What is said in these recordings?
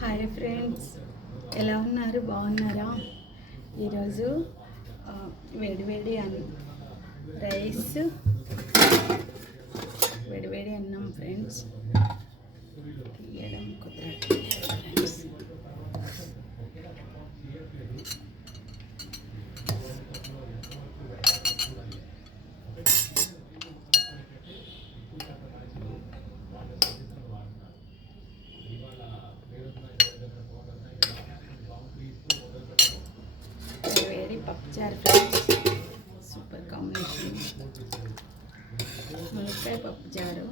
Hi friends, ఎలా ఉన్నారు? బాగున్నారా? ఈరోజు వేడివేడి రైస్, వేడివేడి అన్నం ఫ్రెండ్స్. తీయడం కుదరట్లేదు ఫ్రెండ్స్. వేడి పప్పుచారు ఫ్రెండ్స్, సూపర్ కాంబినేషన్. మునక్కాయ పప్పుచారు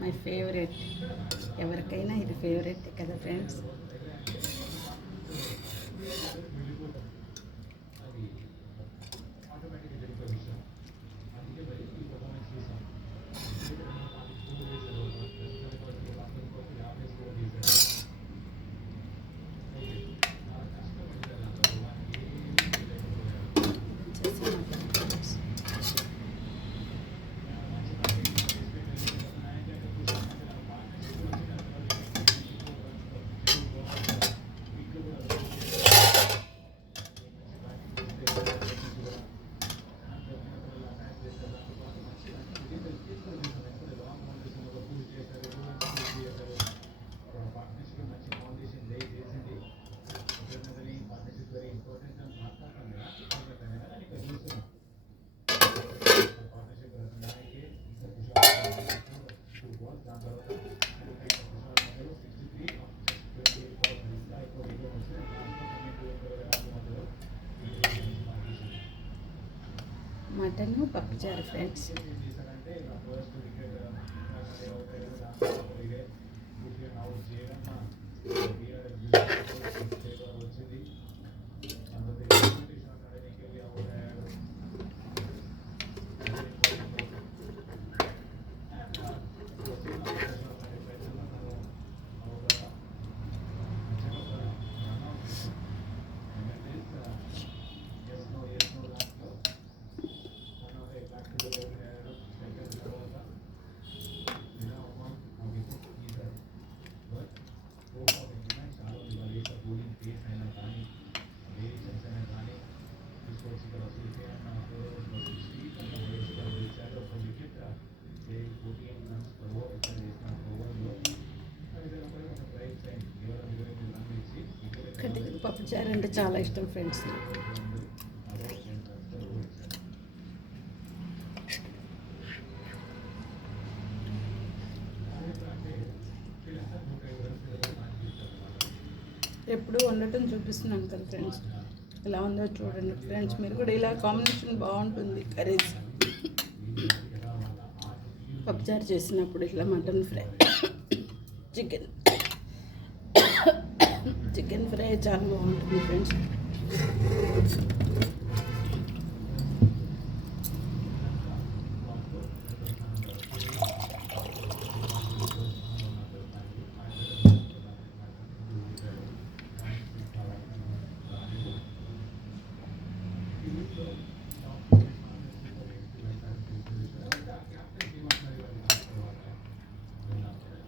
మై ఫేవరెట్. ఎవరికైనా ఇది ఫేవరెట్ కదా ఫ్రెండ్స్. మటన్ పప్పుచారు ఫ్రెండ్స్. పప్పుచారు అంటే చాలా ఇష్టం ఫ్రెండ్స్ నాకు. ఎప్పుడు వండటం చూపిస్తున్నాను కదా ఫ్రెండ్స్, ఎలా ఉందో చూడండి ఫ్రెండ్స్. మీరు కూడా ఇలా కాంబినేషన్ బాగుంటుంది కర్రీస్. పప్పుచారు చేసినప్పుడు ఇట్లా మటన్ ఫ్రై, చికెన్ ఫ్రై చాలా బాగుంటుంది ఫ్రెండ్స్.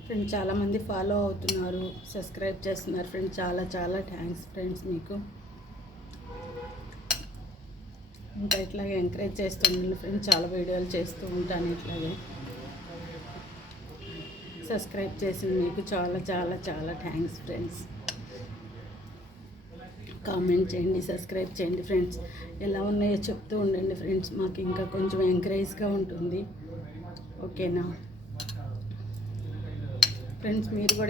ఫ్రెండ్స్ చాలామంది ఫాలో అవుతున్నారు, సబ్స్క్రైబ్ చేస్తున్నారు ఫ్రెండ్స్. చాలా చాలా థ్యాంక్స్ ఫ్రెండ్స్ మీకు. ఇంకా ఇట్లాగే ఎంకరేజ్ చేస్తున్నాను ఫ్రెండ్స్. చాలా వీడియోలు చేస్తూ ఉంటాను ఇట్లాగే. సబ్స్క్రైబ్ చేసిన మీకు చాలా చాలా చాలా థ్యాంక్స్ ఫ్రెండ్స్. కామెంట్ చేయండి, సబ్స్క్రైబ్ చేయండి ఫ్రెండ్స్. ఎలా ఉన్నాయో చెప్తూ ఉండండి ఫ్రెండ్స్, మాకు ఇంకా కొంచెం ఎంకరేజ్గా ఉంటుంది. ఓకేనా ఫ్రెండ్స్? మీరు కూడా